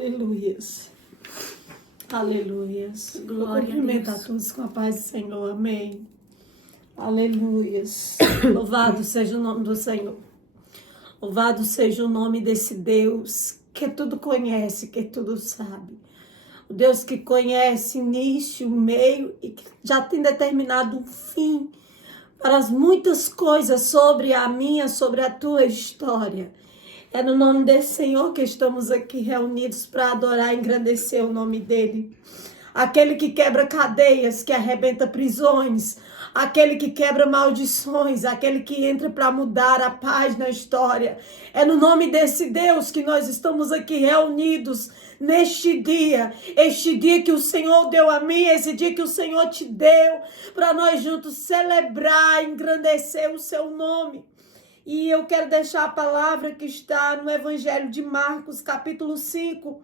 Aleluias. Aleluias. Glória a Cumprimenta a Deus. todos com a paz do Senhor. Amém. Aleluias. Louvado seja o nome do Senhor. Louvado seja o nome desse Deus que tudo conhece, que tudo sabe. O Deus que conhece início, meio e que já tem determinado um fim para as muitas coisas sobre a minha, sobre a tua história. É no nome desse Senhor que estamos aqui reunidos para adorar e engrandecer o nome dele. Aquele que quebra cadeias, que arrebenta prisões, aquele que quebra maldições, aquele que entra para mudar a paz na história. É no nome desse Deus que nós estamos aqui reunidos neste dia. Este dia que o Senhor deu a mim, esse dia que o Senhor te deu, para nós juntos celebrar, engrandecer o seu nome. E eu quero deixar a palavra que está no Evangelho de Marcos, capítulo 5,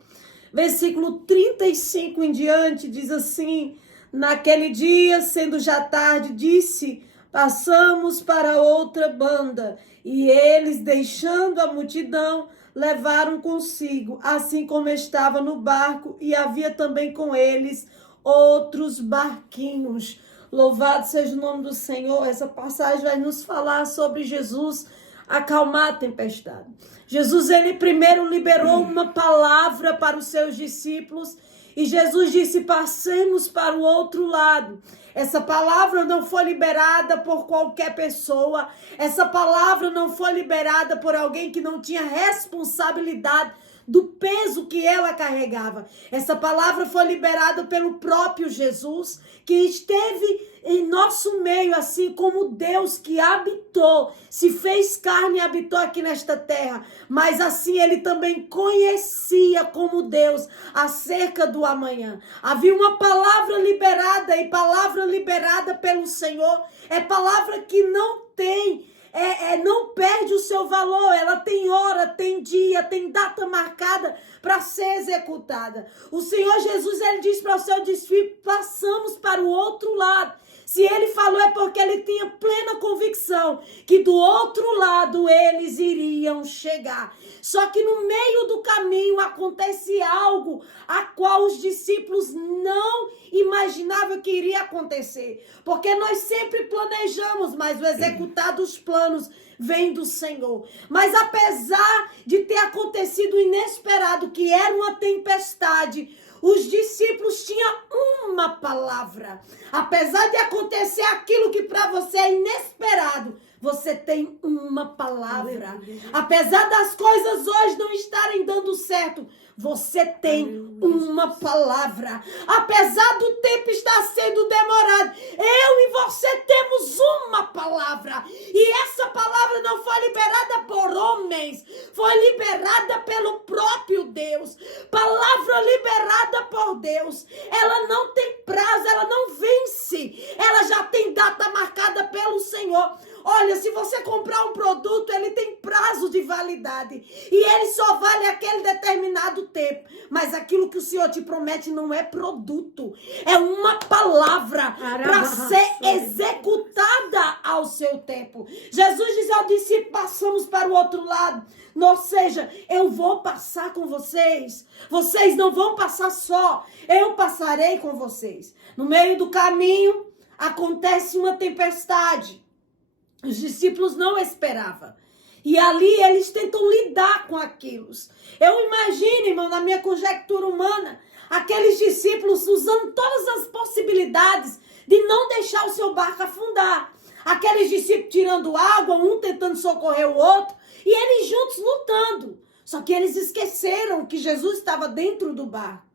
versículo 35 em diante, diz assim: naquele dia, sendo já tarde, disse, passamos para outra banda. E eles, deixando a multidão, levaram consigo, assim como estava no barco, e havia também com eles outros barquinhos. Louvado seja o nome do Senhor. Essa passagem vai nos falar sobre Jesus acalmar a tempestade. Jesus, ele primeiro liberou uma palavra para os seus discípulos e Jesus disse, passemos para o outro lado. Essa palavra não foi liberada por qualquer pessoa. Essa palavra não foi liberada por alguém que não tinha responsabilidade do peso que ela carregava. Essa palavra foi liberada pelo próprio Jesus, que esteve em nosso meio, assim como Deus que habitou, se fez carne e habitou aqui nesta terra, mas assim ele também conhecia como Deus acerca do amanhã. Havia uma palavra liberada, e palavra liberada pelo Senhor é palavra que não não perde o seu valor. Ela tem hora, tem dia, tem data marcada para ser executada. O Senhor Jesus, ele diz para o seu discípulo, passamos para o outro lado. Se ele falou é porque ele tinha plena convicção que do outro lado eles iriam chegar. Só que no meio do caminho acontece algo a qual os discípulos não imaginavam que iria acontecer. Porque nós sempre planejamos, mas o executar dos planos vem do Senhor. Mas apesar de ter acontecido o inesperado, que era uma tempestade, os discípulos tinham uma palavra. Apesar de acontecer aquilo que para você é inesperado, você tem uma palavra. Apesar das coisas hoje não estarem dando certo, você tem uma palavra. Apesar do tempo estar sendo demorado, eu e você temos uma palavra. E essa palavra não foi liberada por homens, foi liberada pelo próprio Deus. Palavra liberada por Deus. Ela não tem prazo, ela não vence. Ela já tem data marcada pelo Senhor. Olha, se você comprar um produto, ele tem prazo de validade. E ele só vale aquele determinado tempo. Mas aquilo que o Senhor te promete não é produto. É uma palavra para ser executada ao seu tempo. Jesus diz ao discípulo, passamos para o outro lado. Ou seja, eu vou passar com vocês. Vocês não vão passar só. Eu passarei com vocês. No meio do caminho, acontece uma tempestade. Os discípulos não esperavam. E ali eles tentam lidar com aquilo. Eu imagino, irmão, na minha conjectura humana, aqueles discípulos usando todas as possibilidades de não deixar o seu barco afundar. Aqueles discípulos tirando água, um tentando socorrer o outro, e eles juntos lutando. Só que eles esqueceram que Jesus estava dentro do barco.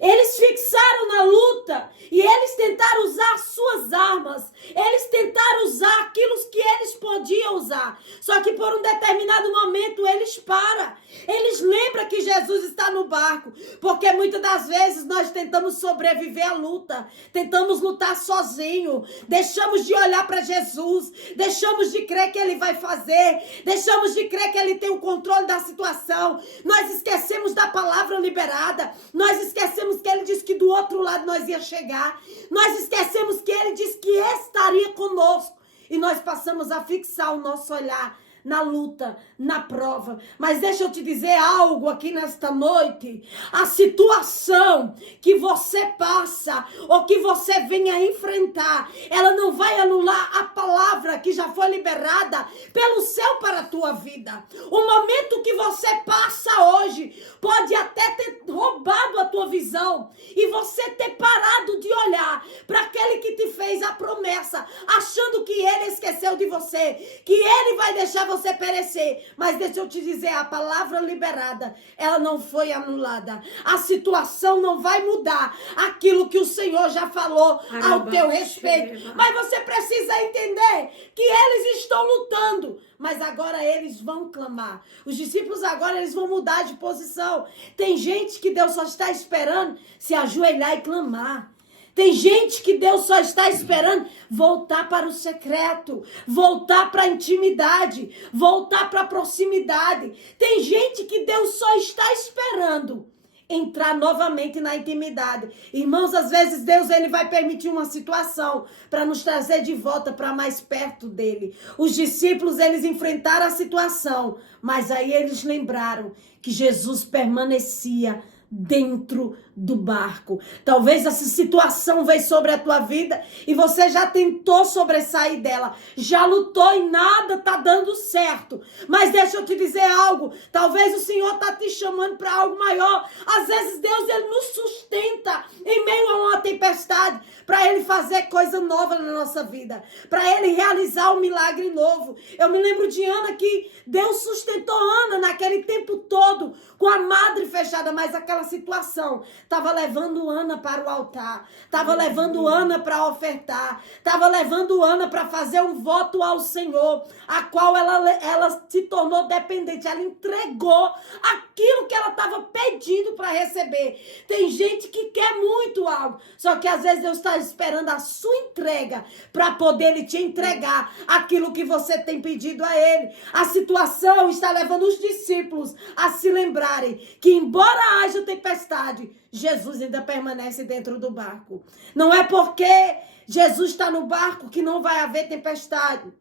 Eles fixaram na luta e eles tentaram usar as suas armas. Eles tentaram usar aquilo que eles podiam usar. Só que por um determinado momento eles param. Eles lembram que Jesus está no barco. Porque muitas das vezes nós tentamos sobreviver à luta. Tentamos lutar sozinho. Deixamos de olhar para Jesus. Deixamos de crer que Ele vai fazer. Deixamos de crer que Ele tem o controle da situação. Nós esquecemos da palavra liberada. Nós esquecemos que Ele disse que do outro lado nós ia chegar. Nós esquecemos que Ele disse que estaria conosco. E nós passamos a fixar o nosso olhar na luta, na prova. Mas deixa eu te dizer algo aqui nesta noite. A situação que você passa ou que você venha enfrentar, ela não vai anular a palavra que já foi liberada pelo céu para a tua vida. O momento que você passa hoje pode até ter roubado a tua visão e você ter parado de olhar para aquele que te fez a promessa, achando que ele esqueceu de você, que ele vai deixar você perecer. Mas deixa eu te dizer, a palavra liberada, ela não foi anulada. A situação não vai mudar aquilo que o Senhor já falou ao teu respeito. Mas você precisa entender que eles estão lutando, mas agora eles vão clamar. Os discípulos agora eles vão mudar de posição. Tem gente que Deus só está esperando se ajoelhar e clamar. Tem gente que Deus só está esperando voltar para o secreto, voltar para a intimidade, voltar para a proximidade. Tem gente que Deus só está esperando entrar novamente na intimidade. Irmãos, às vezes Deus ele vai permitir uma situação para nos trazer de volta para mais perto dele. Os discípulos, eles enfrentaram a situação, mas aí eles lembraram que Jesus permanecia dentro do barco. Talvez essa situação veio sobre a tua vida e você já tentou sobressair dela, já lutou e nada tá dando certo. Mas deixa eu te dizer algo, talvez o Senhor tá te chamando para algo maior. Às vezes Deus ele nos sustenta em meio a uma tempestade para ele fazer coisa nova na nossa vida, para ele realizar um milagre novo. Eu me lembro de Ana que Deus sustentou Ana naquele tempo todo com a madre fechada, mas aquela situação estava levando Ana para o altar, estava levando Ana para ofertar, estava levando Ana para fazer um voto ao Senhor, a qual ela se tornou dependente, ela entregou aquilo que ela estava pedindo para receber. Tem gente que quer muito algo, só que às vezes Deus está esperando a sua entrega para poder ele te entregar aquilo que você tem pedido a ele. A situação está levando os discípulos a se lembrarem que embora haja tempestade, Jesus ainda permanece dentro do barco. Não é porque Jesus está no barco que não vai haver tempestade.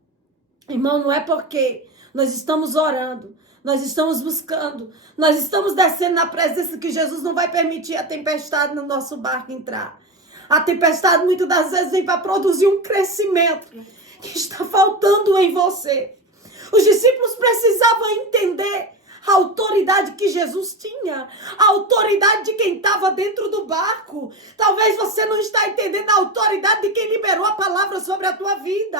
Irmão, não é porque nós estamos orando, nós estamos buscando, nós estamos descendo na presença que Jesus não vai permitir a tempestade no nosso barco entrar. A tempestade muitas das vezes vem para produzir um crescimento que está faltando em você. Os discípulos precisavam entender a autoridade que Jesus tinha, a autoridade de quem estava dentro do barco. Talvez você não está entendendo a autoridade de quem liberou a palavra sobre a tua vida,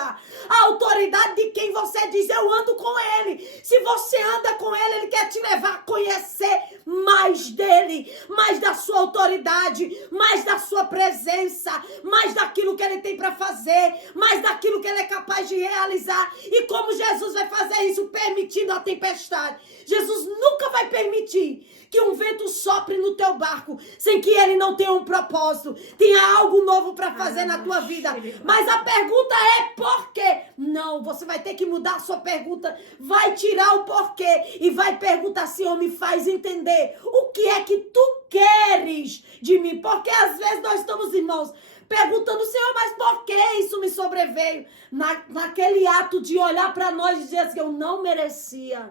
a autoridade de quem você diz, eu ando com ele. Se você anda com ele, ele quer te levar a conhecer mais dele, mais da sua autoridade, mais da sua presença, mais daquilo que ele tem para fazer, mais daquilo que ele é capaz de realizar. E como Jesus vai fazer isso? Permitindo a tempestade. Jesus nunca vai permitir que um vento sopre no teu barco sem que ele não tenha um propósito, tenha algo novo para fazer na tua vida. Mas a pergunta é por quê? Não, você vai ter que mudar a sua pergunta, vai tirar o porquê e vai perguntar, Senhor, me faz entender o que é que tu queres de mim. Porque às vezes nós estamos, irmãos, perguntando, Senhor, mas por que isso me sobreveio? Naquele ato de olhar para nós e dizer que eu não merecia.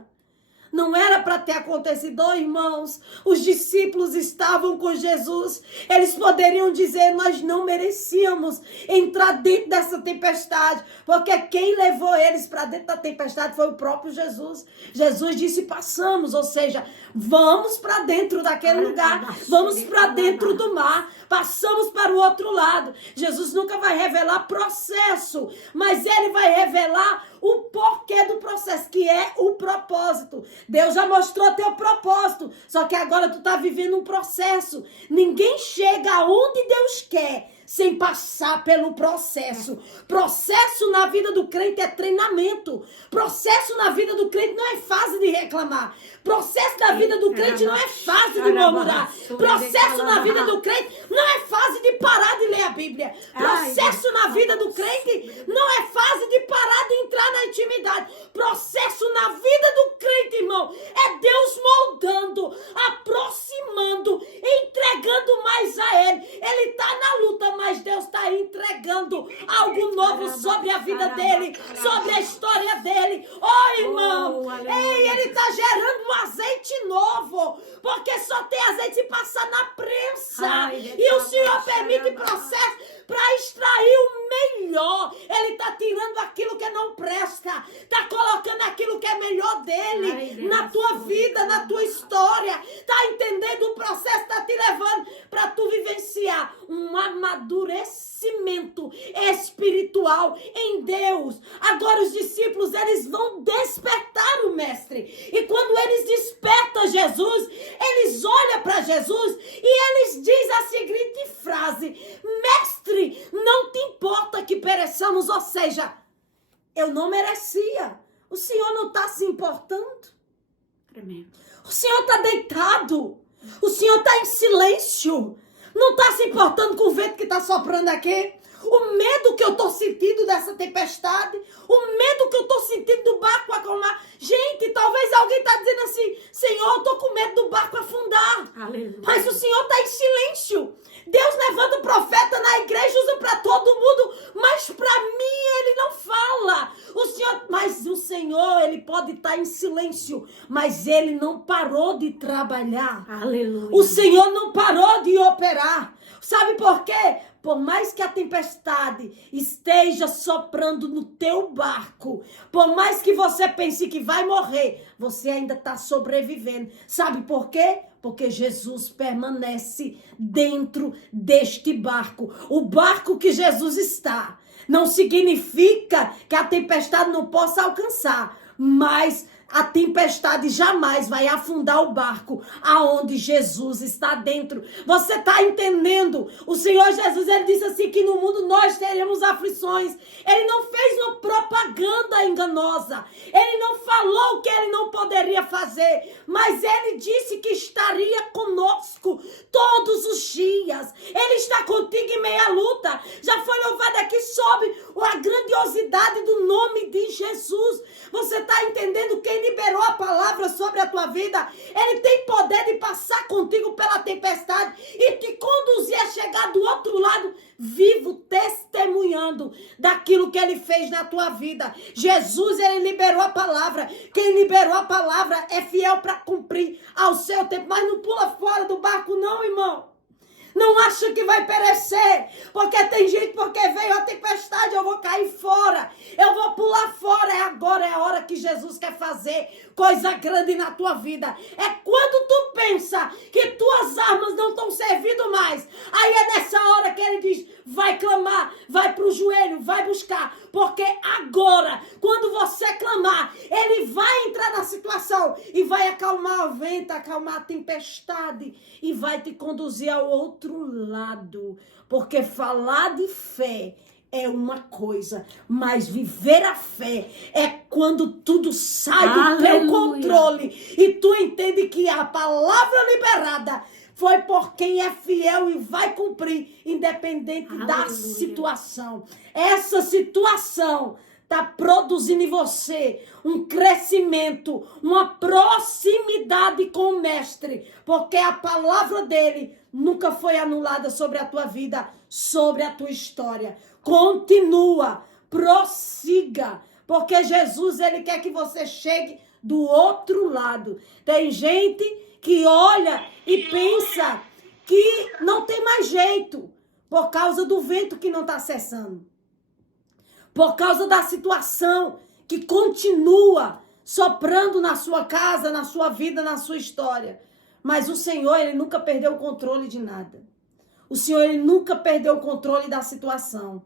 Não era para ter acontecido, irmãos. Os discípulos estavam com Jesus. Eles poderiam dizer, nós não merecíamos entrar dentro dessa tempestade, porque quem levou eles para dentro da tempestade foi o próprio Jesus. Jesus disse, passamos, ou seja, vamos para dentro daquele lugar, vamos para dentro do mar, passamos para o outro lado. Jesus nunca vai revelar processo, mas ele vai revelar o porquê do processo, que é o propósito. Deus já mostrou teu propósito, só que agora tu tá vivendo um processo. Ninguém chega aonde Deus quer sem passar pelo processo. Processo na vida do crente é treinamento. Processo na vida do crente não é fase de reclamar. Processo na vida do crente não é fase de murmurar. Processo na vida do crente não é fase de parar de ler a Bíblia. Processo na vida do crente não é fase de parar de entrar na intimidade. Processo na vida do crente, irmão, é Deus moldando, aproximando, entregando mais a Ele. Ele está na luta, mas mas Deus está entregando algo novo sobre a vida dele, sobre a história dele. Oh, irmão, ei, ele está gerando um azeite novo, porque só tem azeite se passar na prensa. E o Senhor permite processo para extrair o melhor. Ele está tirando aquilo que não presta, está colocando aquilo que é melhor dele na tua vida, na tua história. Está entendendo? O processo está te levando para tu vivenciar um amadurecimento espiritual em Deus. Agora os discípulos, eles vão despertar o mestre. E quando eles despertam Jesus, eles olham para Jesus e eles dizem a seguinte frase: mestre, não te importa que pereçamos, ou seja, eu não merecia. O Senhor não está se importando. Tremendo. O Senhor está deitado. O Senhor está em silêncio. Não está se importando com o vento que está soprando aqui. O medo que eu estou sentindo dessa tempestade. O medo que eu estou sentindo do barco acalmar. Gente, talvez alguém está dizendo assim: Senhor, eu estou com medo do barco afundar. Aleluia. Mas o Senhor está em silêncio. Deus levanta o profeta na igreja, usa para todo mundo, mas para mim ele não fala. Mas o Senhor, ele pode estar em silêncio, mas ele não parou de trabalhar. Aleluia. O Senhor não parou de operar. Sabe por quê? Por mais que a tempestade esteja soprando no teu barco, por mais que você pense que vai morrer, você ainda está sobrevivendo. Sabe por quê? Porque Jesus permanece dentro deste barco. O barco que Jesus está não significa que a tempestade não possa alcançar, mas a tempestade jamais vai afundar o barco aonde Jesus está dentro. Você está entendendo? O Senhor Jesus, ele disse assim que no mundo nós teremos aflições. Ele não fez uma propaganda enganosa. Ele não falou o que ele não poderia fazer. Mas ele disse que estaria conosco todos os dias. Ele está contigo em meia luta. Já foi louvado aqui sobre a grandiosidade do nome de Jesus. Você está entendendo? Quem liberou a palavra sobre a tua vida, ele tem poder de passar contigo pela tempestade e te conduzir a chegar do outro lado vivo, testemunhando daquilo que ele fez na tua vida. Jesus, ele liberou a palavra. Quem liberou a palavra é fiel para cumprir ao seu tempo. Mas não pula fora do barco não, irmão. Não acha que vai perecer, porque tem gente, porque veio a tempestade, eu vou cair fora, eu vou pular fora. Agora é a hora que Jesus quer fazer coisa grande na tua vida. É quando tu pensa que tuas armas não estão servindo mais, aí é nessa hora que ele diz: vai clamar, vai pro joelho, vai buscar, porque agora, quando você clamar, ele vai entrar na situação e vai acalmar o vento, acalmar a tempestade e vai te conduzir ao outro lado, porque falar de fé é uma coisa, mas viver a fé é quando tudo sai do teu controle e tu entende que a palavra liberada foi por quem é fiel e vai cumprir, independente da situação. Essa situação está produzindo em você um crescimento, uma proximidade com o mestre, porque a palavra dele nunca foi anulada sobre a tua vida, sobre a tua história. Continua, prossiga, porque Jesus, ele quer que você chegue do outro lado. Tem gente que olha e pensa que não tem mais jeito, por causa do vento que não está cessando, por causa da situação que continua soprando na sua casa, na sua vida, na sua história. Mas o Senhor, ele nunca perdeu o controle de nada. O Senhor, ele nunca perdeu o controle da situação.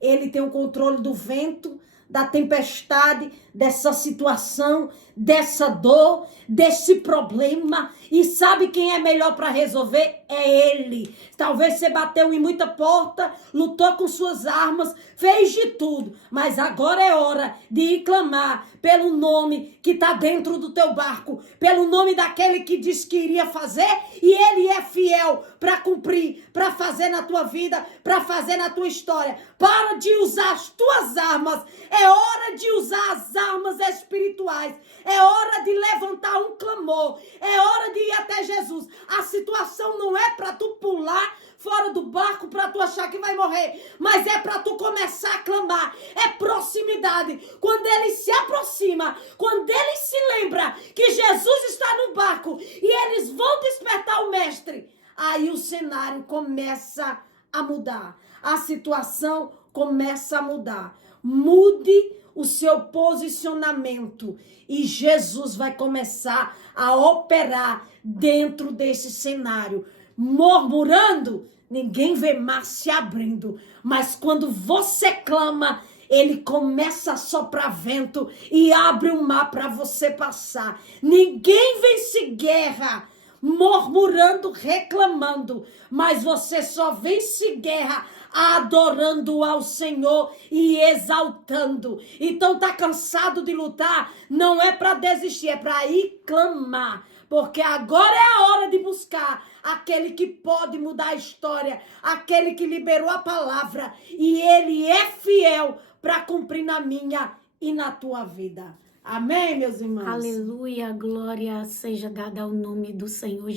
Ele tem o controle do vento, da tempestade, dessa situação, dessa dor, desse problema. E sabe quem é melhor para resolver? É Ele. Talvez você bateu em muita porta, lutou com suas armas, fez de tudo. Mas agora é hora de ir clamar pelo nome que está dentro do teu barco, pelo nome daquele que disse que iria fazer, e Ele é fiel para cumprir, para fazer na tua vida, para fazer na tua história. Para de usar as tuas armas. É hora de usar as armas espirituais. É hora de levantar um clamor. É hora de ir até Jesus. A situação não é para tu pular fora do barco para tu achar que vai morrer, mas é para tu começar a clamar. É proximidade. Quando ele se aproxima, quando ele se lembra que Jesus está no barco e eles vão despertar o mestre, aí o cenário começa a mudar. A situação começa a mudar. Mude o seu posicionamento e Jesus vai começar a operar dentro desse cenário. Murmurando, ninguém vê mar se abrindo, mas quando você clama, ele começa a soprar vento e abre o mar para você passar. Ninguém vence guerra murmurando, reclamando, mas você só vence guerra adorando ao Senhor e exaltando. Então tá cansado de lutar? Não é para desistir, é para ir clamar. Porque agora é a hora de buscar aquele que pode mudar a história, aquele que liberou a palavra e ele é fiel para cumprir na minha e na tua vida. Amém, meus irmãos? Aleluia, glória seja dada ao nome do Senhor Jesus.